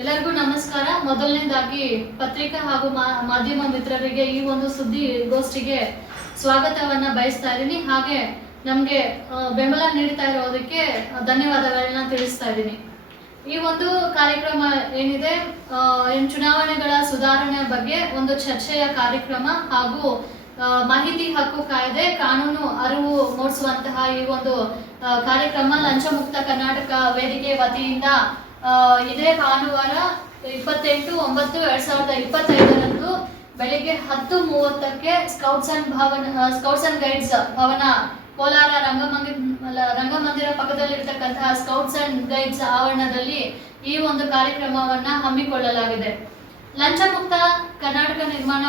ಎಲ್ಲರಿಗೂ ನಮಸ್ಕಾರ. ಮೊದಲನೇದಾಗಿ ಪತ್ರಿಕಾ ಹಾಗೂ ಮಾಧ್ಯಮ ಮಿತ್ರರಿಗೆ ಈ ಒಂದು ಸುದ್ದಿಗೋಷ್ಠಿಗೆ ಸ್ವಾಗತವನ್ನ ಬಯಸ್ತಾ ಇದ್ದೀನಿ. ಹಾಗೆ ನಮಗೆ ಬೆಂಬಲ ನೀಡ್ತಾ ಇರೋದಕ್ಕೆ ಧನ್ಯವಾದಗಳನ್ನ ತಿಳಿಸ್ತಾ ಇದ್ದೀನಿ. ಈ ಒಂದು ಕಾರ್ಯಕ್ರಮ ಏನಿದೆ, ಚುನಾವಣೆಗಳ ಸುಧಾರಣೆ ಬಗ್ಗೆ ಒಂದು ಚರ್ಚೆಯ ಕಾರ್ಯಕ್ರಮ ಹಾಗೂ ಮಾಹಿತಿ ಹಕ್ಕು ಕಾಯ್ದೆ ಕಾನೂನು ಅರಿವು ಮೂಡಿಸುವಂತಹ ಈ ಒಂದು ಕಾರ್ಯಕ್ರಮ ಲಂಚ ಮುಕ್ತ ಕರ್ನಾಟಕ ವೇದಿಕೆ ವತಿಯಿಂದ ಇದೇ ಭಾನುವಾರ 28/9/2025 ಬೆಳಿಗ್ಗೆ 10:30ಕ್ಕೆ scouts and guides Bhavan Kolar Rangamandira ಪಕ್ಕದಲ್ಲಿರ್ತಕ್ಕಂತಹ scouts and guides ಆವರಣದಲ್ಲಿ ಈ ಒಂದು ಕಾರ್ಯಕ್ರಮವನ್ನ ಹಮ್ಮಿಕೊಳ್ಳಲಾಗಿದೆ. ಲಂಚ ಮುಕ್ತ ಕರ್ನಾಟಕ ನಿರ್ಮಾಣ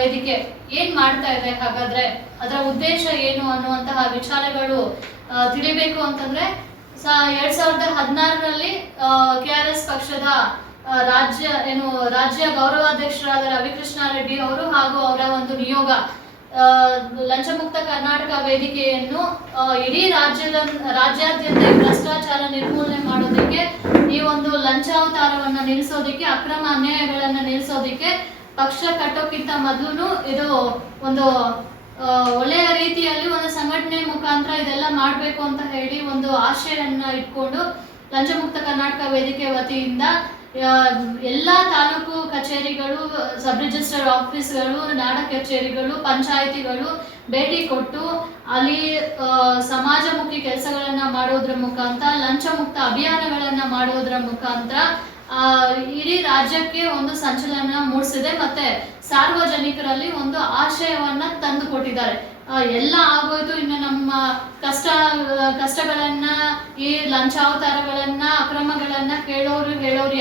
ವೇದಿಕೆ ಏನ್ ಮಾಡ್ತಾ ಇದೆ, ಹಾಗಾದ್ರೆ ಅದರ ಉದ್ದೇಶ ಏನು ಅನ್ನುವಂತಹ ವಿಚಾರಗಳು ತಿಳಿಬೇಕು ಅಂತಂದ್ರೆ 2016ರಲ್ಲಿ KRS ಪಕ್ಷದ ರಾಜ್ಯ ಗೌರವಾಧ್ಯಕ್ಷರಾದ ರವಿಕೃಷ್ಣ ರೆಡ್ಡಿ ಅವರು ಹಾಗೂ ಅವರ ಒಂದು ನಿಯೋಗ ಲಂಚ ಮುಕ್ತ ಕರ್ನಾಟಕ ವೇದಿಕೆಯನ್ನು ಇಡೀ ರಾಜ್ಯಾದ್ಯಂತ ಭ್ರಷ್ಟಾಚಾರ ನಿರ್ಮೂಲನೆ ಮಾಡೋದಕ್ಕೆ, ಈ ಒಂದು ಲಂಚಾವತಾರವನ್ನ ನಿಲ್ಲಿಸೋದಕ್ಕೆ, ಅಕ್ರಮ ಅನ್ಯಾಯಗಳನ್ನ ನಿಲ್ಲಿಸೋದಕ್ಕೆ ಪಕ್ಷ ಕಟ್ಟೋಕ್ಕಿಂತ ಮೊದಲು ಇದು ಒಂದು ಒಳ್ಳೆಯ ರೀತಿಯಲ್ಲಿ ಒಂದು ಸಂಘಟನೆ ಮುಖಾಂತರ ಇದೆಲ್ಲ ಮಾಡಬೇಕು ಅಂತ ಹೇಳಿ ಒಂದು ಆಶಯವನ್ನ ಇಟ್ಕೊಂಡು ಲಂಚ ಮುಕ್ತ ಕರ್ನಾಟಕ ವೇದಿಕೆ ವತಿಯಿಂದ ಎಲ್ಲ ತಾಲೂಕು ಕಚೇರಿಗಳು, ಸಬ್ ರಿಜಿಸ್ಟರ್ ಆಫೀಸ್ಗಳು, ನಾಡ ಕಚೇರಿಗಳು, ಪಂಚಾಯಿತಿಗಳು ಭೇಟಿ ಕೊಟ್ಟು ಅಲ್ಲಿ ಸಮಾಜಮುಖಿ ಕೆಲಸಗಳನ್ನ ಮಾಡೋದ್ರ ಮುಖಾಂತರ, ಲಂಚ ಮುಕ್ತ ಅಭಿಯಾನಗಳನ್ನ ಮಾಡೋದ್ರ ಮುಖಾಂತರ ಇಡೀ ರಾಜ್ಯಕ್ಕೆ ಒಂದು ಸಂಚಲನ ಮೂಡಿಸಿದೆ. ಮತ್ತೆ ಸಾರ್ವಜನಿಕರಲ್ಲಿ ಒಂದು ಆಶಯವನ್ನ ತಂದು ಕೊಟ್ಟಿದ್ದಾರೆ. ಎಲ್ಲ ಆಗೋಯ್ತು, ಇನ್ನು ನಮ್ಮ ಕಷ್ಟಗಳನ್ನ, ಈ ಲಂಚಾವತಾರಗಳನ್ನ, ಅಕ್ರಮಗಳನ್ನ ಹೇಳೋರು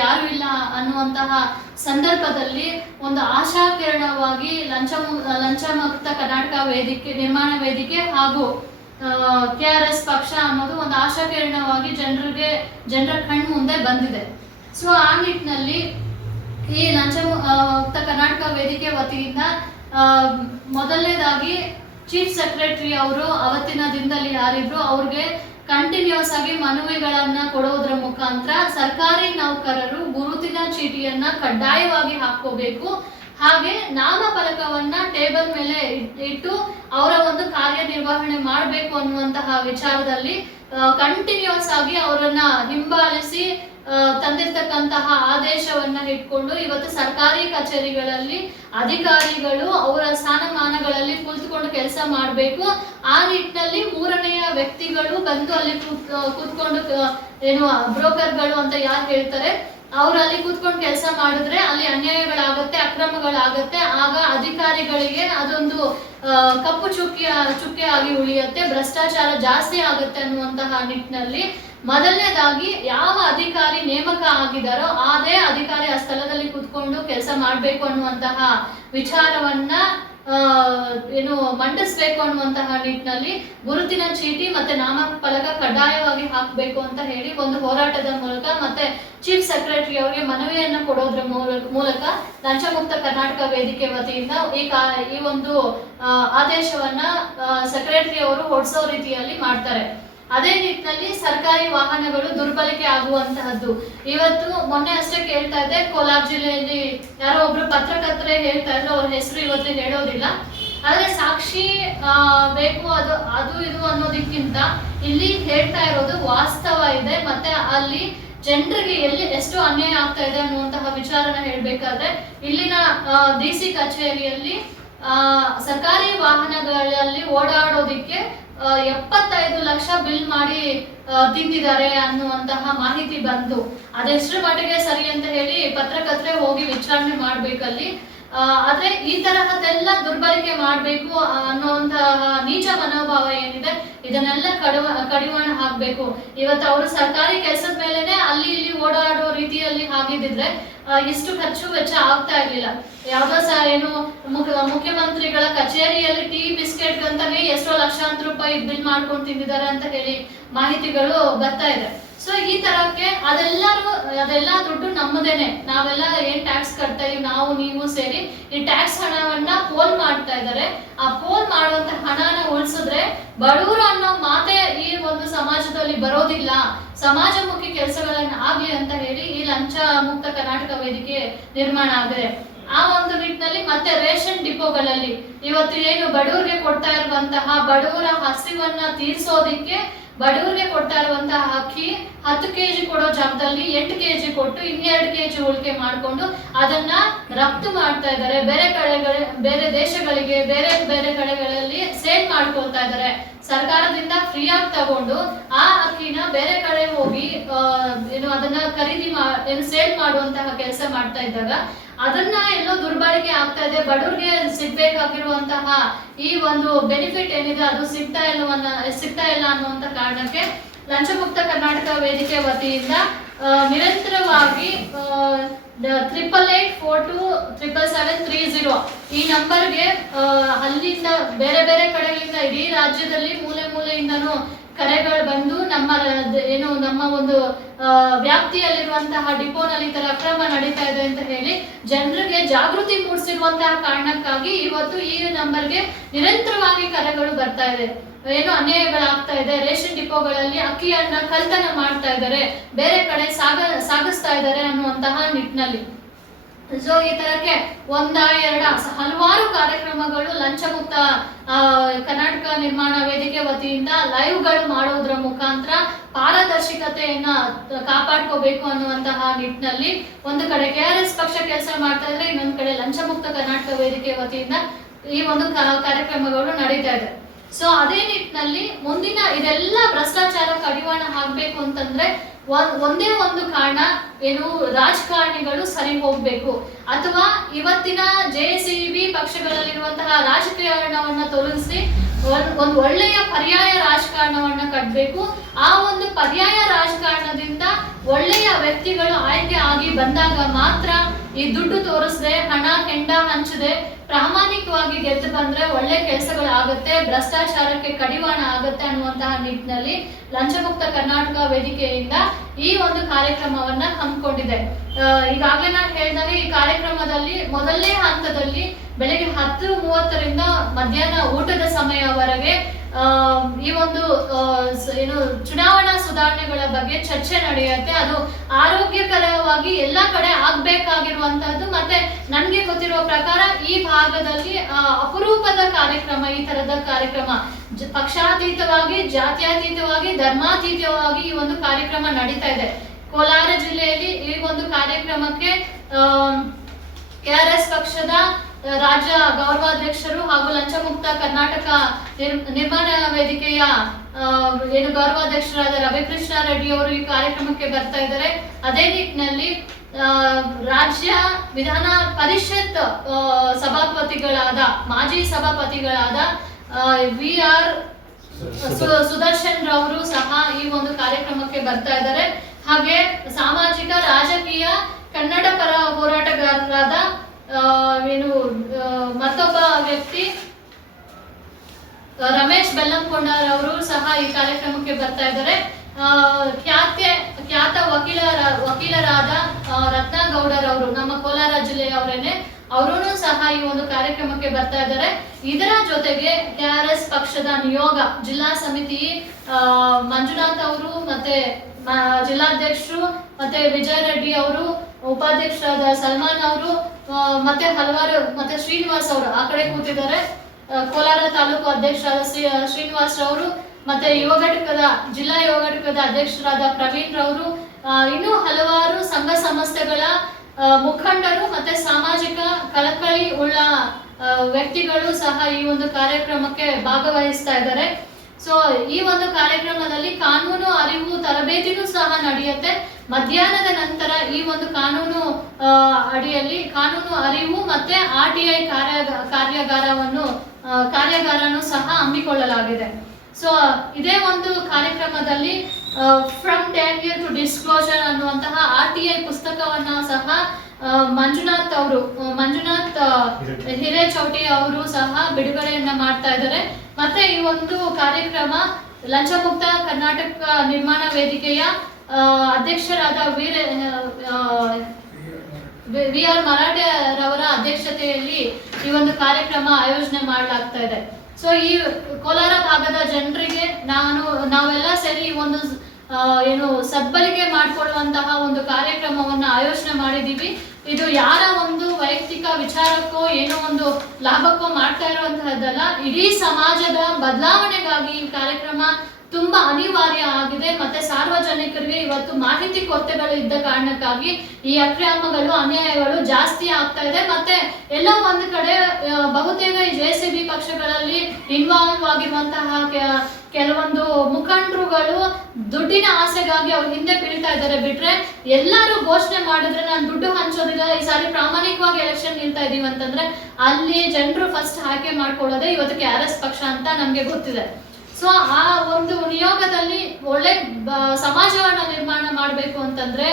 ಯಾರು ಇಲ್ಲ ಅನ್ನುವಂತಹ ಸಂದರ್ಭದಲ್ಲಿ ಒಂದು ಆಶಾಕಿರಣವಾಗಿ ಲಂಚ ಮುಕ್ತ ಕರ್ನಾಟಕ ನಿರ್ಮಾಣ ವೇದಿಕೆ ಹಾಗೂ KRS ಪಕ್ಷ ಅನ್ನೋದು ಒಂದು ಆಶಾಕಿರಣವಾಗಿ ಜನರ ಕಣ್ಣು ಮುಂದೆ ಬಂದಿದೆ. ಸೊ ಆ ನಿಟ್ಟಿನಲ್ಲಿ ಈ ಲಂಚ ಮುಕ್ತ ಕರ್ನಾಟಕ ವೇದಿಕೆ ವತಿಯಿಂದ ಮೊದಲನೇದಾಗಿ ಚೀಫ್ ಸೆಕ್ರೆಟರಿ ಅವರು ಅವತ್ತಿನ ದಿನದಲ್ಲಿ ಯಾರಿದ್ರು ಅವ್ರಿಗೆ ಕಂಟಿನ್ಯೂಸ್ ಆಗಿ ಮನವಿಗಳನ್ನ ಕೊಡೋದ್ರ ಮುಖಾಂತರ ಸರ್ಕಾರಿ ನೌಕರರು ಗುರುತಿನ ಚೀಟಿಯನ್ನ ಕಡ್ಡಾಯವಾಗಿ ಹಾಕೋಬೇಕು, ಹಾಗೆ ನಾಮಫಲಕವನ್ನ ಟೇಬಲ್ ಮೇಲೆ ಇಟ್ಟು ಅವರ ಒಂದು ಕಾರ್ಯನಿರ್ವಹಣೆ ಮಾಡಬೇಕು ಅನ್ನುವಂತಹ ವಿಚಾರದಲ್ಲಿ ಕಂಟಿನ್ಯೂಸ್ ಆಗಿ ಅವರನ್ನ ಹಿಂಬಾಲಿಸಿ ತಂದಿರ್ತಕ್ಕಂತಹ ಆದೇಶವನ್ನ ಇಟ್ಕೊಂಡು ಇವತ್ತು ಸರ್ಕಾರಿ ಕಚೇರಿಗಳಲ್ಲಿ ಅಧಿಕಾರಿಗಳು ಅವರ ಸ್ಥಾನಮಾನಗಳಲ್ಲಿ ಕುಳಿತುಕೊಂಡು ಕೆಲಸ ಮಾಡಬೇಕು. ಆ ನಿಟ್ಟಿನಲ್ಲಿ ಮೂರನೆಯ ವ್ಯಕ್ತಿಗಳು ಬಂದು ಅಲ್ಲಿ ಕೂತ್ಕೊಂಡು ಬ್ರೋಕರ್ಗಳು ಅಂತ ಯಾರು ಹೇಳ್ತಾರೆ ಅವ್ರು ಅಲ್ಲಿ ಕೂತ್ಕೊಂಡು ಕೆಲಸ ಮಾಡಿದ್ರೆ ಅಲ್ಲಿ ಅನ್ಯಾಯಗಳಾಗತ್ತೆ, ಅಕ್ರಮಗಳಾಗತ್ತೆ. ಆಗ ಅಧಿಕಾರಿಗಳಿಗೆ ಅದೊಂದು ಕಪ್ಪು ಚುಕ್ಕೆ ಆಗಿ ಉಳಿಯುತ್ತೆ, ಭ್ರಷ್ಟಾಚಾರ ಜಾಸ್ತಿ ಆಗುತ್ತೆ ಅನ್ನುವಂತಹ ನಿಟ್ಟಿನಲ್ಲಿ ಮೊದಲನೇದಾಗಿ ಯಾವ ಅಧಿಕಾರಿ ನೇಮಕ ಆಗಿದಾರೋ ಅದೇ ಅಧಿಕಾರಿ ಆ ಸ್ಥಳದಲ್ಲಿ ಕೂತ್ಕೊಂಡು ಕೆಲಸ ಮಾಡಬೇಕು ಅನ್ನುವಂತಹ ವಿಚಾರವನ್ನ ಮಂಡಿಸ್ಬೇಕು ಅನ್ನುವಂತಹ ನಿಟ್ಟಿನಲ್ಲಿ ಗುರುತಿನ ಚೀಟಿ ಮತ್ತೆ ನಾಮಫಲಕ ಕಡ್ಡಾಯವಾಗಿ ಹಾಕಬೇಕು ಅಂತ ಹೇಳಿ ಒಂದು ಹೋರಾಟದ ಮೂಲಕ ಮತ್ತೆ ಚೀಫ್ ಸೆಕ್ರೆಟರಿ ಅವರಿಗೆ ಮನವಿಯನ್ನ ಕೊಡೋದ್ರ ಮೂಲಕ ಲಂಚ ಮುಕ್ತ ಕರ್ನಾಟಕ ವೇದಿಕೆ ವತಿಯಿಂದ ಈ ಒಂದು ಆದೇಶವನ್ನ ಸೆಕ್ರೆಟರಿ ಅವರು ಹೊರಡಿಸೋ ರೀತಿಯಲ್ಲಿ ಮಾಡ್ತಾರೆ. ಅದೇ ನಿಟ್ಟಿನಲ್ಲಿ ಸರ್ಕಾರಿ ವಾಹನಗಳು ದುರ್ಬಳಕೆ ಆಗುವಂತಹದ್ದು. ಇವತ್ತು ಮೊನ್ನೆ ಅಷ್ಟೇ ಕೇಳ್ತಾ ಇದ್ದೆ, ಕೋಲಾರ ಜಿಲ್ಲೆಯಲ್ಲಿ ಯಾರೋ ಒಬ್ರು ಪತ್ರಕರ್ತರೆ ಹೇಳ್ತಾ ಇದ್ರು, ಅವ್ರ ಹೆಸರು ಇವತ್ತು ಹೇಳೋದಿಲ್ಲ, ಆದ್ರೆ ಸಾಕ್ಷಿ ಬೇಕು ಅದು ಇದು ಅನ್ನೋದಕ್ಕಿಂತ ಇಲ್ಲಿ ಹೇಳ್ತಾ ಇರೋದು ವಾಸ್ತವ ಇದೆ. ಮತ್ತೆ ಅಲ್ಲಿ ಜನರಿಗೆ ಎಷ್ಟು ಅನ್ಯಾಯ ಆಗ್ತಾ ಇದೆ ಅನ್ನುವಂತಹ ವಿಚಾರನ ಹೇಳ್ಬೇಕಾದ್ರೆ ಇಲ್ಲಿನ DC ಕಚೇರಿಯಲ್ಲಿ ಸರ್ಕಾರಿ ವಾಹನಗಳಲ್ಲಿ ಓಡಾಡೋದಿಕ್ಕೆ 75 ಲಕ್ಷ ಬಿಲ್ ಮಾಡಿ ತಿಂದಿದ್ದಾರೆ ಅನ್ನುವಂತಹ ಮಾಹಿತಿ ಬಂತು. ಅದೆಷ್ಟರ ಮಟ್ಟಿಗೆ ಸರಿ ಅಂತ ಹೇಳಿ ಪತ್ರಕರ್ತರೆ ಹೋಗಿ ವಿಚಾರಣೆ ಮಾಡ್ಬೇಕಲ್ಲಿ. ಆದ್ರೆ ಈ ತರಹದೆಲ್ಲ ದುರ್ಬಳಕೆ ಮಾಡ್ಬೇಕು ಅನ್ನುವಂತಹ ನೀಚ ಮನೋಭಾವ ಏನಿದೆ ಇದನ್ನೆಲ್ಲ ಕಡಿವಾಣ ಹಾಕ್ಬೇಕು. ಇವತ್ತು ಅವರು ಸರ್ಕಾರಿ ಕೆಲಸದ ಮೇಲೆನೆ ಅಲ್ಲಿ ಇಲ್ಲಿ ಓಡಾಡೋ ರೀತಿಯಲ್ಲಿ ಆಗಿದ್ರೆ ಇಷ್ಟು ಖರ್ಚು ವೆಚ್ಚ ಆಗ್ತಾ ಇರ್ಲಿಲ್ಲ. ಯಾವ್ದೋ ಮುಖ್ಯಮಂತ್ರಿಗಳ ಕಚೇರಿಯಲ್ಲಿ ಟೀ ಬಿಸ್ಕೆಟ್ ಅಂತಾನೆ ಎಷ್ಟೋ ಲಕ್ಷಾಂತರ ರೂಪಾಯಿ ಬಿಲ್ ಮಾಡ್ಕೊಂಡು ತಿಂದಿದ್ದಾರೆ ಅಂತ ಹೇಳಿ ಮಾಹಿತಿಗಳು ಬರ್ತಾ ಇದೆ. ಸೊ ಈ ತರಕ್ಕೆ ಅದೆಲ್ಲ ದುಡ್ಡು ನಮ್ಮದೇನೆ, ನಾವೆಲ್ಲ ಏನ್ ಟ್ಯಾಕ್ಸ್ ಕಟ್ತಾ ಇದೀವಿ ನಾವು ನೀವು ಸೇರಿ ಈ ಟ್ಯಾಕ್ಸ್ ಹಣವನ್ನ ಪೋಲ್ ಮಾಡ್ತಾ ಇದ್ದಾರೆ. ಆ ಪೋಲ್ ಮಾಡುವಂತ ಹಣನ ಉಳಿಸಿದ್ರೆ ಬಡವರು ಅನ್ನೋ ಮಾತೆ ಈ ಒಂದು ಸಮಾಜದಲ್ಲಿ ಬರೋದಿಲ್ಲ, ಸಮಾಜಮುಖಿ ಕೆಲಸಗಳನ್ನ ಆಗ್ಲಿ ಅಂತ ಹೇಳಿ ಈ ಲಂಚ ಮುಕ್ತ ಕರ್ನಾಟಕ ವೇದಿಕೆ ನಿರ್ಮಾಣ ಆಗಿದೆ. ಆ ಒಂದು ನಿಟ್ಟಿನಲ್ಲಿ ಮತ್ತೆ ರೇಷನ್ ಡಿಪೋಗಳಲ್ಲಿ ಇವತ್ತು ಏನು ಬಡವರಿಗೆ ಕೊಡ್ತಾ ಇರುವಂತಹ ಬಡವರ ಹಸಿವನ್ನ ತೀರಿಸೋದಿಕ್ಕೆ ಬಡವರಿಗೆ ಕೊಡ್ತಾ ಇರುವಂತಹ ಅಕ್ಕಿ 10 kg ಕೊಡೋ ಜಾಗದಲ್ಲಿ 8 kg ಕೊಟ್ಟು 2 kg ಉಳಿಕೆ ಮಾಡಿಕೊಂಡು ಅದನ್ನ ರಫ್ತು ಮಾಡ್ತಾ ಇದ್ದಾರೆ. ಬೇರೆ ದೇಶಗಳಿಗೆ ಬೇರೆ ಕಡೆಗಳಲ್ಲಿ ಸೇಲ್ ಮಾಡ್ಕೊಳ್ತಾ ಇದ್ದಾರೆ. ಸರ್ಕಾರದಿಂದ ಫ್ರೀ ಆಗಿ ತಗೊಂಡು ಆ ಅಕ್ಕಿನ ಬೇರೆ ಕಡೆ ಹೋಗಿ ಏನು ಅದನ್ನ ಸೇಲ್ ಮಾಡುವಂತಹ ಕೆಲಸ ಮಾಡ್ತಾ ಇದ್ದಾಗ ಅದನ್ನ ಎಲ್ಲೋ ದುರ್ಬಳಕೆ ಆಗ್ತಾ ಇದೆ. ಬಡವರಿಗೆ ಸಿಗ್ಬೇಕಾಗಿರುವಂತಹ ಈ ಒಂದು ಬೆನಿಫಿಟ್ ಏನಿದೆ ಅದು ಸಿಗ್ತಾ ಇಲ್ಲ ಅನ್ನುವಂತ ಕಾರಣಕ್ಕೆ ಲಂಚ ಮುಕ್ತ ಕರ್ನಾಟಕ ವೇದಿಕೆ ವತಿಯಿಂದ ನಿರಂತರವಾಗಿ 8884277730 ಈ ನಂಬರ್ಗೆ ಅಲ್ಲಿಂದ ಬೇರೆ ಕಡೆಗಳಿಂದ ಇಡೀ ರಾಜ್ಯದಲ್ಲಿ ಮೂಲೆಯಿಂದನೂ ಕರೆಗಳು ಬಂದು ನಮ್ಮ ಒಂದು ವ್ಯಾಪ್ತಿಯಲ್ಲಿರುವಂತಹ ಡಿಪೋನಲ್ಲಿ ಈ ತರ ಅಕ್ರಮ ನಡೀತಾ ಇದೆ ಅಂತ ಹೇಳಿ ಜನರಿಗೆ ಜಾಗೃತಿ ಮೂಡಿಸಿರುವಂತಹ ಕಾರಣಕ್ಕಾಗಿ ಇವತ್ತು ಈ ನಂಬರ್ಗೆ ನಿರಂತರವಾಗಿ ಕರೆಗಳು ಬರ್ತಾ ಇದೆ. ಏನು ಅನ್ಯಾಯಗಳಾಗ್ತಾ ಇದೆ, ರೇಷನ್ ಡಿಪೋಗಳಲ್ಲಿ ಅಕ್ಕಿಯನ್ನ ಕಳ್ತನ ಮಾಡ್ತಾ ಇದ್ದಾರೆ, ಬೇರೆ ಕಡೆ ಸಾಗಿಸ್ತಾ ಇದ್ದಾರೆ ಅನ್ನುವಂತಹ ನಿಟ್ಟಿನಲ್ಲಿ. ಸೊ ಈ ತರಕ್ಕೆ ಹಲವಾರು ಕಾರ್ಯಕ್ರಮಗಳು ಲಂಚ ಮುಕ್ತ ಕರ್ನಾಟಕ ನಿರ್ಮಾಣ ವೇದಿಕೆ ವತಿಯಿಂದ ಲೈವ್ಗಳು ಮಾಡೋದ್ರ ಮುಖಾಂತರ ಪಾರದರ್ಶಕತೆಯನ್ನ ಕಾಪಾಡ್ಕೋಬೇಕು ಅನ್ನುವಂತಹ ನಿಟ್ಟಿನಲ್ಲಿ ಒಂದು ಕಡೆ KRS ಪಕ್ಷ ಕೆಲಸ ಮಾಡ್ತಾ ಇದ್ರೆ, ಇನ್ನೊಂದು ಕಡೆ ಲಂಚ ಮುಕ್ತ ಕರ್ನಾಟಕ ವೇದಿಕೆ ವತಿಯಿಂದ ಈ ಒಂದು ಕಾರ್ಯಕ್ರಮಗಳು ನಡೀತಾ ಇದೆ. ಸೊ ಅದೇ ನಿಟ್ಟಿನಲ್ಲಿ ಮುಂದಿನ ಇದೆಲ್ಲ ಭ್ರಷ್ಟಾಚಾರ ಕಡಿವಾಣ ಹಾಕ್ಬೇಕು ಅಂತಂದ್ರೆ ಒಂದೇ ಒಂದು ಕಾರಣ ಏನು, ರಾಜಕಾರಣಿಗಳು ಸರಿ ಹೋಗ್ಬೇಕು ಅಥವಾ ಇವತ್ತಿನ JCB ಪಕ್ಷಗಳಲ್ಲಿರುವಂತಹ ರಾಜಕಾರಣವನ್ನ ತೊಲಗಿಸಿ ಒಂದು ಒಳ್ಳೆಯ ಪರ್ಯಾಯ ರಾಜಕಾರಣವನ್ನ ಕಟ್ಟಬೇಕು. ಆ ಒಂದು ಪರ್ಯಾಯ ರಾಜಕಾರಣದಿಂದ ಒಳ್ಳೆಯ ವ್ಯಕ್ತಿಗಳು ಆಯ್ಕೆ ಆಗಿ ಬಂದಾಗ ಮಾತ್ರ ಈ ದುಡ್ಡು ತೋರಿಸದೆ ಹಣ ಹೆಂಡ ಹಂಚದೆ ಪ್ರಾಮಾಣಿಕವಾಗಿ ಗೆದ್ದು ಬಂದ್ರೆ ಒಳ್ಳೆ ಕೆಲಸಗಳಾಗುತ್ತೆ, ಭ್ರಷ್ಟಾಚಾರಕ್ಕೆ ಕಡಿವಾಣ ಆಗುತ್ತೆ ಅನ್ನುವಂತಹ ನಿಟ್ಟಿನಲ್ಲಿ ಲಂಚಮುಕ್ತ ಕರ್ನಾಟಕ ವೇದಿಕೆಯಿಂದ ಈ ಒಂದು ಕಾರ್ಯಕ್ರಮವನ್ನ ಹಮ್ಮಿಕೊಂಡಿದೆ. ಈಗಾಗಲೇ ನಾನು ಹೇಳಿದಾಗ ಈ ಕಾರ್ಯಕ್ರಮದಲ್ಲಿ ಮೊದಲನೇ ಹಂತದಲ್ಲಿ ಬೆಳಗ್ಗೆ 10:30ರಿಂದ ಮಧ್ಯಾಹ್ನ ಊಟದ ಸಮಯವರೆಗೆ ಈ ಒಂದು ಏನು ಚುನಾವಣಾ ಸುಧಾರಣೆಗಳ ಬಗ್ಗೆ ಚರ್ಚೆ ನಡೆಯುತ್ತೆ. ಅದು ಆರೋಗ್ಯಕರವಾಗಿ ಎಲ್ಲ ಕಡೆ ಆಗ್ಬೇಕಾಗಿರುವಂತಹದ್ದು. ಮತ್ತೆ ನನ್ಗೆ ಗೊತ್ತಿರುವ ಪ್ರಕಾರ ಈ ಭಾಗದಲ್ಲಿ ಅಪರೂಪದ ಕಾರ್ಯಕ್ರಮ, ಈ ತರದ ಕಾರ್ಯಕ್ರಮ ಪಕ್ಷಾತೀತವಾಗಿ, ಜಾತ್ಯತೀತವಾಗಿ, ಧರ್ಮಾತೀತವಾಗಿ ಈ ಒಂದು ಕಾರ್ಯಕ್ರಮ ನಡೀತಾ ಇದೆ. ಕೋಲಾರ ಜಿಲ್ಲೆಯಲ್ಲಿ ಈ ಒಂದು ಕಾರ್ಯಕ್ರಮಕ್ಕೆ KRS ಪಕ್ಷದ ರಾಜ್ಯ ಗೌರವಾಧ್ಯಕ್ಷರು ಹಾಗೂ ಲಂಚ ಮುಕ್ತ ಕರ್ನಾಟಕ ನಿರ್ಮಾಣ ವೇದಿಕೆಯ ಏನು ಗೌರವಾಧ್ಯಕ್ಷರಾದ ರವಿಕೃಷ್ಣ ರೆಡ್ಡಿ ಅವರು ಈ ಕಾರ್ಯಕ್ರಮಕ್ಕೆ ಬರ್ತಾ ಇದ್ದಾರೆ. ಅದೇ ನಿಟ್ಟಿನಲ್ಲಿ ರಾಜ್ಯ ವಿಧಾನ ಪರಿಷತ್ ಸಭಾಪತಿಗಳಾದ ಮಾಜಿ ಸಭಾಪತಿಗಳಾದ VR ಸುದರ್ಶನ್ ರವರು ಸಹ ಈ ಒಂದು ಕಾರ್ಯಕ್ರಮಕ್ಕೆ ಬರ್ತಾ ಇದ್ದಾರೆ. ಹಾಗೆ ಸಾಮಾಜಿಕ ರಾಜಕೀಯ ಕನ್ನಡ ಪರ ಹೋರಾಟಗಾರರಾದ ಮತ್ತೊಬ್ಬ ವ್ಯಕ್ತಿ ರಮೇಶ್ ಬೆಲ್ಲಂಕೊಂಡರ್ ಅವರು ಸಹ ಈ ಕಾರ್ಯಕ್ರಮಕ್ಕೆ ಬರ್ತಾ ಇದ್ದಾರೆ. ಖ್ಯಾತ ವಕೀಲರಾದ ರತ್ನಗೌಡರ್ ಅವರು ನಮ್ಮ ಕೋಲಾರ ಜಿಲ್ಲೆಯವರೇನೆ, ಅವರೂ ಸಹ ಈ ಒಂದು ಕಾರ್ಯಕ್ರಮಕ್ಕೆ ಬರ್ತಾ ಇದ್ದಾರೆ. ಇದರ ಜೊತೆಗೆ KRS ಪಕ್ಷದ ನಿಯೋಗ ಜಿಲ್ಲಾ ಸಮಿತಿ ಮಂಜುನಾಥ್ ಅವರು, ಮತ್ತೆ ಜಿಲ್ಲಾಧ್ಯಕ್ಷರು, ಮತ್ತೆ ವಿಜಯ್ ರೆಡ್ಡಿ ಅವರು, ಉಪಾಧ್ಯಕ್ಷರಾದ ಸಲ್ಮಾನ್ ಅವರು, ಮತ್ತೆ ಹಲವಾರು, ಮತ್ತೆ ಶ್ರೀನಿವಾಸ್ ಅವರು ಆ ಕಡೆ ಕೂತಿದ್ದಾರೆ. ಕೋಲಾರ ತಾಲೂಕು ಅಧ್ಯಕ್ಷರಾದ ಶ್ರೀನಿವಾಸ್ ರವರು, ಮತ್ತೆ ಜಿಲ್ಲಾ ಯುವ ಘಟಕದ ಅಧ್ಯಕ್ಷರಾದ ಪ್ರವೀಣ್ ರವರು, ಇನ್ನೂ ಹಲವಾರು ಸಂಘ ಸಂಸ್ಥೆಗಳ ಮುಖಂಡರು ಮತ್ತೆ ಸಾಮಾಜಿಕ ಕಳಕಳಿ ಉಳ್ಳ ವ್ಯಕ್ತಿಗಳು ಸಹ ಈ ಒಂದು ಕಾರ್ಯಕ್ರಮಕ್ಕೆ ಭಾಗವಹಿಸ್ತಾ ಇದ್ದಾರೆ. ಸೊ ಈ ಒಂದು ಕಾರ್ಯಕ್ರಮದಲ್ಲಿ ಕಾನೂನು ಅರಿವು ತರಬೇತಿನೂ ಸಹ ನಡೆಯುತ್ತೆ. ಮಧ್ಯಾಹ್ನದ ನಂತರ ಈ ಒಂದು ಕಾನೂನು ಅಡಿಯಲ್ಲಿ ಕಾನೂನು ಅರಿವು ಮತ್ತೆ RTI ಕಾರ್ಯಾಗಾರವನ್ನು ಸಹ ಹಮ್ಮಿಕೊಳ್ಳಲಾಗಿದೆ. ಸೊ ಇದೇ ಒಂದು ಕಾರ್ಯಕ್ರಮದಲ್ಲಿ ಫ್ರಮ್ ಡೇಂಜರ್ ಟು ಡಿಸ್ಕ್ಲೋಜರ್ ಅನ್ನುವಂತಹ RTI ಪುಸ್ತಕವನ್ನ ಸಹ ಮಂಜುನಾಥ್ ಹಿರೇಚೌಟಿ ಅವರು ಸಹ ಬಿಡುಗಡೆಯನ್ನ ಮಾಡ್ತಾ ಇದ್ದಾರೆ. ಮತ್ತೆ ಈ ಒಂದು ಕಾರ್ಯಕ್ರಮ ಲಂಚಮುಕ್ತ ಕರ್ನಾಟಕ ನಿರ್ಮಾಣ ವೇದಿಕೆಯ ಅಧ್ಯಕ್ಷರಾದ VR ಮರಾಠೆ ರವರ ಅಧ್ಯಕ್ಷತೆಯಲ್ಲಿ ಈ ಒಂದು ಕಾರ್ಯಕ್ರಮ ಆಯೋಜನೆ ಮಾಡಲಾಗ್ತಾ ಇದೆ. ಸೊ ಈ ಕೋಲಾರ ಭಾಗದ ಜನರಿಗೆ ನಾವೆಲ್ಲ ಸೇರಿ ಈ ಒಂದು ಏನು ಸದ್ಬಳಕೆ ಮಾಡಿಕೊಳ್ಳುವಂತಹ ಒಂದು ಕಾರ್ಯಕ್ರಮ ಕಾರ್ಯಕ್ರಮವನ್ನು ಆಯೋಜನೆ ಮಾಡಿದ್ದೀವಿ. ಇದು ಯಾರ ಒಂದು ವೈಯಕ್ತಿಕ ವಿಚಾರಕ್ಕೋ ಏನೋ ಒಂದು ಲಾಭಕ್ಕೋ ಮಾಡ್ತಾ ಇರುವಂತಹದ್ದಲ್ಲ. ಇಡೀ ಸಮಾಜದ ಬದಲಾವಣೆಗಾಗಿ ಈ ಕಾರ್ಯಕ್ರಮ ತುಂಬಾ ಅನಿವಾರ್ಯ ಆಗಿದೆ. ಮತ್ತೆ ಸಾರ್ವಜನಿಕರಿಗೆ ಇವತ್ತು ಮಾಹಿತಿ ಕೊರತೆಗಳು ಇದ್ದ ಕಾರಣಕ್ಕಾಗಿ ಈ ಅಕ್ರಮಗಳು ಅನ್ಯಾಯಗಳು ಜಾಸ್ತಿ ಆಗ್ತಾ ಇದೆ. ಮತ್ತೆ ಎಲ್ಲ ಒಂದು ಕಡೆ ಬಹುತೇಕ ಈ JCB ಪಕ್ಷಗಳಲ್ಲಿ ಇನ್ವಾಲ್ವ್ ಆಗಿರುವಂತಹ ಕೆಲವೊಂದು ಮುಖಂಡರುಗಳು ದುಡ್ಡಿನ ಆಸೆಗಾಗಿ ಅವ್ರ ಹಿಂದೆ ಬೀಳ್ತಾ ಇದ್ದಾರೆ. ಬಿಟ್ರೆ ಎಲ್ಲರೂ ಘೋಷಣೆ ಮಾಡಿದ್ರೆ ನಾನು ದುಡ್ಡು ಹಂಚೋದಿಲ್ಲ, ಈ ಸಾರಿ ಪ್ರಾಮಾಣಿಕವಾಗಿ ಎಲೆಕ್ಷನ್ ನಿಲ್ತಾ ಇದೀವಿ ಅಂತಂದ್ರೆ ಅಲ್ಲಿ ಜನರು ಫಸ್ಟ್ ಆಯ್ಕೆ ಮಾಡ್ಕೊಳ್ಳೋದೇ ಇವತ್ತು KRS ಪಕ್ಷ ಅಂತ ನಮ್ಗೆ ಗೊತ್ತಿದೆ. ಸೊ ಆ ಒಂದು ನಿಯೋಗದಲ್ಲಿ ಒಳ್ಳೆ ಸಮಾಜವನ್ನ ನಿರ್ಮಾಣ ಮಾಡಬೇಕು ಅಂತಂದ್ರೆ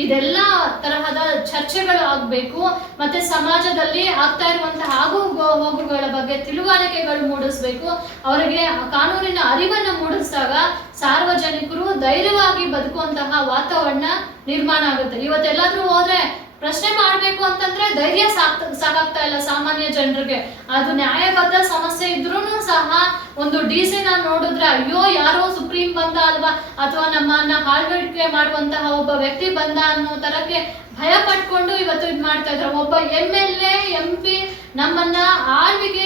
ಇದೆಲ್ಲ ತರಹದ ಚರ್ಚೆಗಳು ಆಗ್ಬೇಕು. ಮತ್ತೆ ಸಮಾಜದಲ್ಲಿ ಆಗ್ತಾ ಇರುವಂತಹ ಆಗು ಹೋಗುಗಳ ಬಗ್ಗೆ ತಿಳುವಳಿಕೆಗಳು ಮೂಡಿಸ್ಬೇಕು. ಅವರಿಗೆ ಕಾನೂನಿನ ಅರಿವನ್ನು ಮೂಡಿಸಿದಾಗ ಸಾರ್ವಜನಿಕರು ಧೈರ್ಯವಾಗಿ ಬದುಕುವಂತಹ ವಾತಾವರಣ ನಿರ್ಮಾಣ ಆಗುತ್ತೆ. ಇವತ್ತೆಲ್ಲಾದ್ರೂ ಹೋದ್ರೆ ಪ್ರಶ್ನೆ ಮಾಡ್ಬೇಕು ಅಂತಂದ್ರೆ ಧೈರ್ಯ ಸಾಕಾಗ್ತಾ ಇಲ್ಲ ಸಾಮಾನ್ಯ ಜನರಿಗೆ. ಅದು ನ್ಯಾಯಬದ್ಧ ಸಮಸ್ಯೆ ಇದ್ರೂ ಸಹ ಒಂದು DC ನೋಡಿದ್ರೆ ಅಯ್ಯೋ ಯಾರೋ ಸುಪ್ರೀಂ ಬಂದ ಅಲ್ವಾ ಅಥವಾ ನಮ್ಮನ್ನ ಆಳ್ವಿಕೆ ಮಾಡುವಂತಹ ಒಬ್ಬ ವ್ಯಕ್ತಿ ಬಂದ ಅನ್ನೋ ತರಕ್ಕೆ ಭಯ ಪಟ್ಕೊಂಡು ಇವತ್ತು ಇದು ಮಾಡ್ತಾ ಇದ್ರು. ಒಬ್ಬ MLA MP ನಮ್ಮನ್ನ ಆಳ್ವಿಕೆ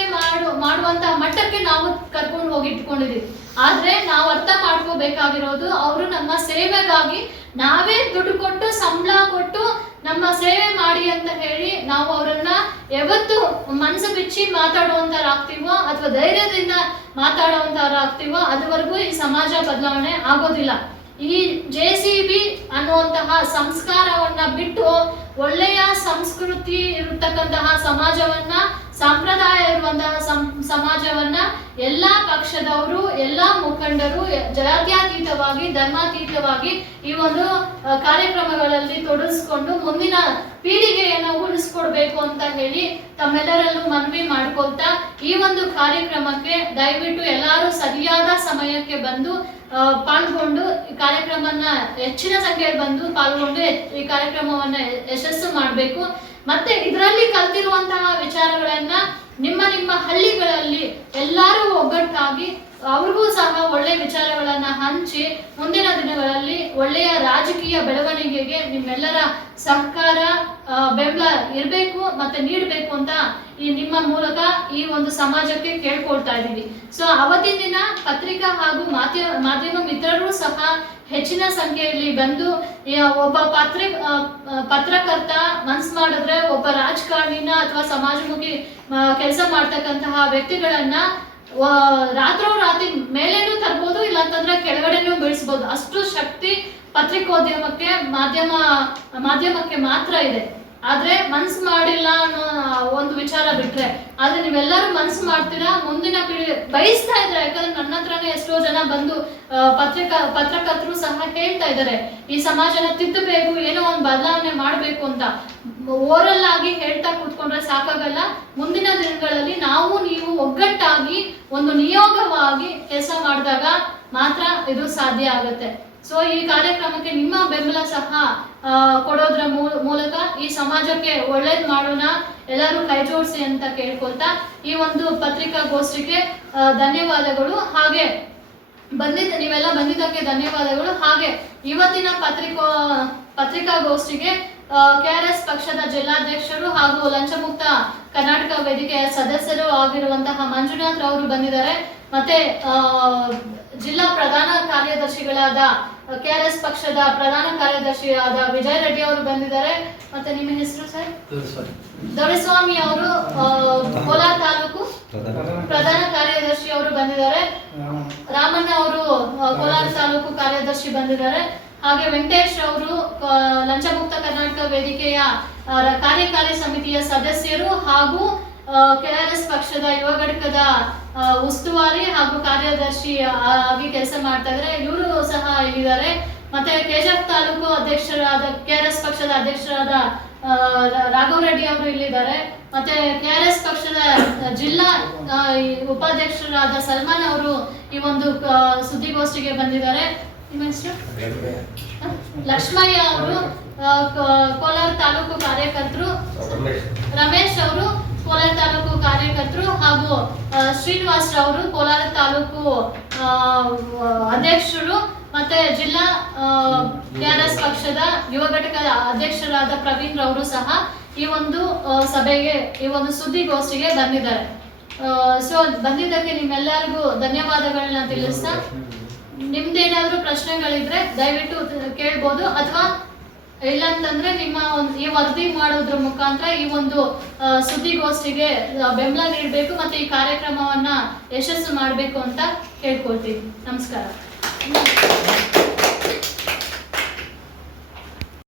ಮಾಡುವಂತಹ ಮಟ್ಟಕ್ಕೆ ನಾವು ಕರ್ಕೊಂಡು ಹೋಗಿ ಇಟ್ಕೊಂಡಿದೀವಿ. ಆದ್ರೆ ನಾವು ಅರ್ಥ ಮಾಡ್ಕೋಬೇಕಾಗಿರೋದು ಅವರು ನಮ್ಮ ಸೇವೆಗಾಗಿ ನಾವೇ ದುಡ್ಡು ಕೊಟ್ಟು ಸಂಬಳ ಕೊಟ್ಟು ನಮ್ಮ ಸೇವೆ ಮಾಡಿ ಅಂತ ಹೇಳಿ ನಾವು ಅವರನ್ನ ಯಾವತ್ತು ಮನಸ್ಸು ಬಿಚ್ಚಿ ಮಾತಾಡುವಂತರಾಗ್ತೀವೋ ಅಥವಾ ಧೈರ್ಯದಿಂದ ಮಾತಾಡುವಂತರಾಗ್ತೀವೋ ಅದುವರೆಗೂ ಈ ಸಮಾಜ ಬದಲಾವಣೆ ಆಗೋದಿಲ್ಲ. ಈ JCB ಅನ್ನುವಂತಹ ಸಂಸ್ಕಾರವನ್ನ ಬಿಟ್ಟು ಒಳ್ಳೆಯ ಸಂಸ್ಕೃತಿ ಇರತಕ್ಕಂತಹ ಸಮಾಜವನ್ನ, ಸಂಪ್ರದಾಯ ಇರುವಂತಹ ಸಮಾಜವನ್ನ ಎಲ್ಲಾ ಪಕ್ಷದವರು, ಎಲ್ಲಾ ಮುಖಂಡರು ಜಾತ್ಯತೀತವಾಗಿ ಧರ್ಮಾತೀತವಾಗಿ ಈ ಒಂದು ಕಾರ್ಯಕ್ರಮಗಳಲ್ಲಿ ತೊಡಗಿಸ್ಕೊಂಡು ಮುಂದಿನ ಪೀಳಿಗೆಯನ್ನು ಉಳಿಸ್ಕೊಡ್ಬೇಕು ಅಂತ ಹೇಳಿ ತಮ್ಮೆಲ್ಲರಲ್ಲೂ ಮನವಿ ಮಾಡ್ಕೊಳ್ತಾ ಈ ಒಂದು ಕಾರ್ಯಕ್ರಮಕ್ಕೆ ದಯವಿಟ್ಟು ಎಲ್ಲರೂ ಸರಿಯಾದ ಸಮಯಕ್ಕೆ ಬಂದು ಪಾಲ್ಗೊಂಡು ಈ ಕಾರ್ಯಕ್ರಮನ ಹೆಚ್ಚಿನ ಸಂಖ್ಯೆಯಲ್ಲಿ ಬಂದು ಪಾಲ್ಗೊಂಡು ಈ ಕಾರ್ಯಕ್ರಮವನ್ನ ಯಶಸ್ಸು ಮಾಡಬೇಕು. ಮತ್ತೆ ಇದರಲ್ಲಿ ಕಲ್ತಿರುವಂತಹ ವಿಚಾರಗಳನ್ನ ನಿಮ್ಮ ಹಳ್ಳಿಗಳಲ್ಲಿ ಎಲ್ಲರೂ ಒಗ್ಗಟ್ಟಾಗಿ ಅವ್ರಿಗೂ ಸಹ ಒಳ್ಳೆ ವಿಚಾರಗಳನ್ನ ಹಂಚಿ ಮುಂದಿನ ದಿನಗಳಲ್ಲಿ ಒಳ್ಳೆಯ ರಾಜಕೀಯ ಬೆಳವಣಿಗೆಗೆ ನಿಮ್ಮೆಲ್ಲರ ಸಹಕಾರ ಬೆಂಬಲ ಇರಬೇಕು ಮತ್ತೆ ನೀಡಬೇಕು ಅಂತ ಈ ನಿಮ್ಮ ಮೂಲಕ ಈ ಒಂದು ಸಮಾಜಕ್ಕೆ ಕೇಳ್ಕೊಳ್ತಾ ಇದ್ದೀವಿ. ಸೊ ಅವತ್ತಿನ ದಿನ ಪತ್ರಿಕಾ ಹಾಗೂ ಮಾಧ್ಯಮ ಮಿತ್ರರು ಸಹ ಹೆಚ್ಚಿನ ಸಂಖ್ಯೆಯಲ್ಲಿ ಬಂದು ಒಬ್ಬ ಪತ್ರಕರ್ತ ಮನ್ಸು ಮಾಡಿದ್ರೆ ಒಬ್ಬ ರಾಜಕಾರಣಿನ ಅಥವಾ ಸಮಾಜಮುಖಿ ಕೆಲಸ ಮಾಡ್ತಕ್ಕಂತಹ ವ್ಯಕ್ತಿಗಳನ್ನ ರಾತ್ರೋರಾತ್ರಿ ಮೇಲೇನೂ ತರ್ಬೋದು, ಇಲ್ಲ ಅಂತಂದ್ರೆ ಕೆಳಗಡೆನೂ ಬೀಳಿಸ್ಬೋದು. ಅಷ್ಟು ಶಕ್ತಿ ಪತ್ರಿಕೋದ್ಯಮಕ್ಕೆ ಮಾಧ್ಯಮಕ್ಕೆ ಮಾತ್ರ ಇದೆ. ಆದ್ರೆ ಮನ್ಸು ಮಾಡಿಲ್ಲ ಅನ್ನೋ ಒಂದು ವಿಚಾರ ಬಿಟ್ರೆ, ಆದ್ರೆ ನೀವೆಲ್ಲರೂ ಮನ್ಸು ಮಾಡ್ತೀರಾ, ಮುಂದಿನ ಪೀಳಿಗೆ ಬಯಸ್ತಾ ಇದ್ರೆ. ಯಾಕಂದ್ರೆ ನನ್ನ ಹತ್ರನೇ ಎಷ್ಟೋ ಜನ ಬಂದು ಪತ್ರಕರ್ತರು ಸಹ ಹೇಳ್ತಾ ಇದ್ದಾರೆ ಈ ಸಮಾಜನ ತಿದ್ದಬೇಕು, ಏನೋ ಒಂದು ಬದಲಾವಣೆ ಮಾಡ್ಬೇಕು ಅಂತ. ಓರಲ್ ಆಗಿ ಹೇಳ್ತಾ ಕೂತ್ಕೊಂಡ್ರೆ ಸಾಕಾಗಲ್ಲ. ಮುಂದಿನ ದಿನಗಳಲ್ಲಿ ನಾವು ನೀವು ಒಗ್ಗಟ್ಟಾಗಿ ಒಂದು ನಿಯೋಗವಾಗಿ ಕೆಲಸ ಮಾಡಿದಾಗ ಮಾತ್ರ ಇದು ಸಾಧ್ಯ ಆಗುತ್ತೆ. ಸೊ ಈ ಕಾರ್ಯಕ್ರಮಕ್ಕೆ ನಿಮ್ಮ ಬೆಂಬಲ ಸಹ ಕೊಡೋದ್ರ ಮೂಲಕ ಈ ಸಮಾಜಕ್ಕೆ ಒಳ್ಳೇದ್ ಮಾಡೋಣ, ಎಲ್ಲರೂ ಕೈ ಜೋಡಿಸಿ ಅಂತ ಕೇಳ್ಕೊಳ್ತಾ ಈ ಒಂದು ಪತ್ರಿಕಾಗೋಷ್ಠಿಗೆ ಧನ್ಯವಾದಗಳು. ಹಾಗೆ ನೀವೆಲ್ಲ ಬಂದಿದ್ದಕ್ಕೆ ಧನ್ಯವಾದಗಳು. ಹಾಗೆ ಇವತ್ತಿನ ಪತ್ರಿಕಾಗೋಷ್ಠಿಗೆ KRS ಪಕ್ಷದ ಜಿಲ್ಲಾಧ್ಯಕ್ಷರು ಹಾಗೂ ಲಂಚಮುಕ್ತ ಕರ್ನಾಟಕ ವೇದಿಕೆಯ ಸದಸ್ಯರು ಆಗಿರುವಂತಹ ಮಂಜುನಾಥ್ ಅವರು ಬಂದಿದ್ದಾರೆ. ಮತ್ತೆ ಜಿಲ್ಲಾ ಪ್ರಧಾನ ಕಾರ್ಯದರ್ಶಿಗಳಾದ KRS ಪಕ್ಷದ ಪ್ರಧಾನ ಕಾರ್ಯದರ್ಶಿಯಾದ ವಿಜಯ್ ರೆಡ್ಡಿ ಅವರು ಬಂದಿದ್ದಾರೆ. ಮತ್ತೆ ನಿಮ್ಮ ಹೆಸರು ಸರ್? ದೊರೆಸ್ವಾಮಿ ಅವರು ಕೋಲಾರ ತಾಲೂಕು ಪ್ರಧಾನ ಕಾರ್ಯದರ್ಶಿ ಅವರು ಬಂದಿದ್ದಾರೆ. ರಾಮಣ್ಣ ಅವರು ಕೋಲಾರ ತಾಲೂಕು ಕಾರ್ಯದರ್ಶಿ ಬಂದಿದ್ದಾರೆ. ಹಾಗೆ ವೆಂಕಟೇಶ್ ಅವರು ಲಂಚಮುಕ್ತ ಕರ್ನಾಟಕ ವೇದಿಕೆಯ ಕಾರ್ಯಕಾರಿ ಸಮಿತಿಯ ಸದಸ್ಯರು ಹಾಗೂ KRS ಪಕ್ಷದ ಯುವ ಘಟಕದ ಉಸ್ತುವಾರಿ ಹಾಗೂ ಕಾರ್ಯದರ್ಶಿ ಆಗಿ ಕೆಲಸ ಮಾಡ್ತಾ ಇದ್ದಾರೆ. ಇವರು ಸಹ ಇಲ್ಲಿದ್ದಾರೆ. ಮತ್ತೆ KGF ತಾಲೂಕು ಅಧ್ಯಕ್ಷರಾದ KRS ಪಕ್ಷದ ಅಧ್ಯಕ್ಷರಾದ ರಾಘವ್ ರೆಡ್ಡಿ ಅವರು ಇಲ್ಲಿದ್ದಾರೆ. ಮತ್ತೆ KRS ಪಕ್ಷದ ಜಿಲ್ಲಾ ಉಪಾಧ್ಯಕ್ಷರಾದ ಸಲ್ಮಾನ್ ಅವರು ಈ ಒಂದು ಸುದ್ದಿಗೋಷ್ಠಿಗೆ ಬಂದಿದ್ದಾರೆ. ನಿಮ್ಮ ಹೆಸರು? ಲಕ್ಷ್ಮಯ್ಯ ಅವರು ಕೋಲಾರ ತಾಲೂಕು ಕಾರ್ಯಕರ್ತರು, ರಮೇಶ್ ಅವರು ಕೋಲಾರ ತಾಲೂಕು ಕಾರ್ಯಕರ್ತರು ಹಾಗೂ ಶ್ರೀನಿವಾಸ್ ಅವರು ಕೋಲಾರ ತಾಲೂಕು ಅಧ್ಯಕ್ಷರು. ಮತ್ತೆ ಜಿಲ್ಲಾ ಟಿಆರ್ಎಸ್ ಪಕ್ಷದ ಯುವ ಘಟಕದ ಅಧ್ಯಕ್ಷರಾದ ಪ್ರವೀಣ್ ರವರು ಸಹ ಈ ಒಂದು ಸಭೆಗೆ, ಈ ಒಂದು ಸುದ್ದಿಗೋಷ್ಠಿಗೆ ಬಂದಿದ್ದಾರೆ. ಸೊ ಬಂದಿದ್ದಕ್ಕೆ ನಿಮ್ಮೆಲ್ಲರಿಗೂ ಧನ್ಯವಾದಗಳನ್ನ ತಿಳಿಸ್ತಾ, ನಿಮ್ದೇನಾದ್ರೂ ಪ್ರಶ್ನೆಗಳಿದ್ರೆ ದಯವಿಟ್ಟು ಕೇಳ್ಬೋದು, ಅಥವಾ ಇಲ್ಲ ಅಂತಂದ್ರೆ ನಿಮ್ಮ ಈ ವರದಿ ಮಾಡೋದ್ರ ಮುಖಾಂತರ ಈ ಒಂದು ಸುದ್ದಿಗೋಷ್ಠಿಗೆ ಬೆಂಬಲ ನೀಡಬೇಕು ಮತ್ತೆ ಈ ಕಾರ್ಯಕ್ರಮವನ್ನ ಯಶಸ್ಸು ಮಾಡಬೇಕು ಅಂತ ಕೇಳ್ಕೊಳ್ತೀವಿ. ನಮಸ್ಕಾರ.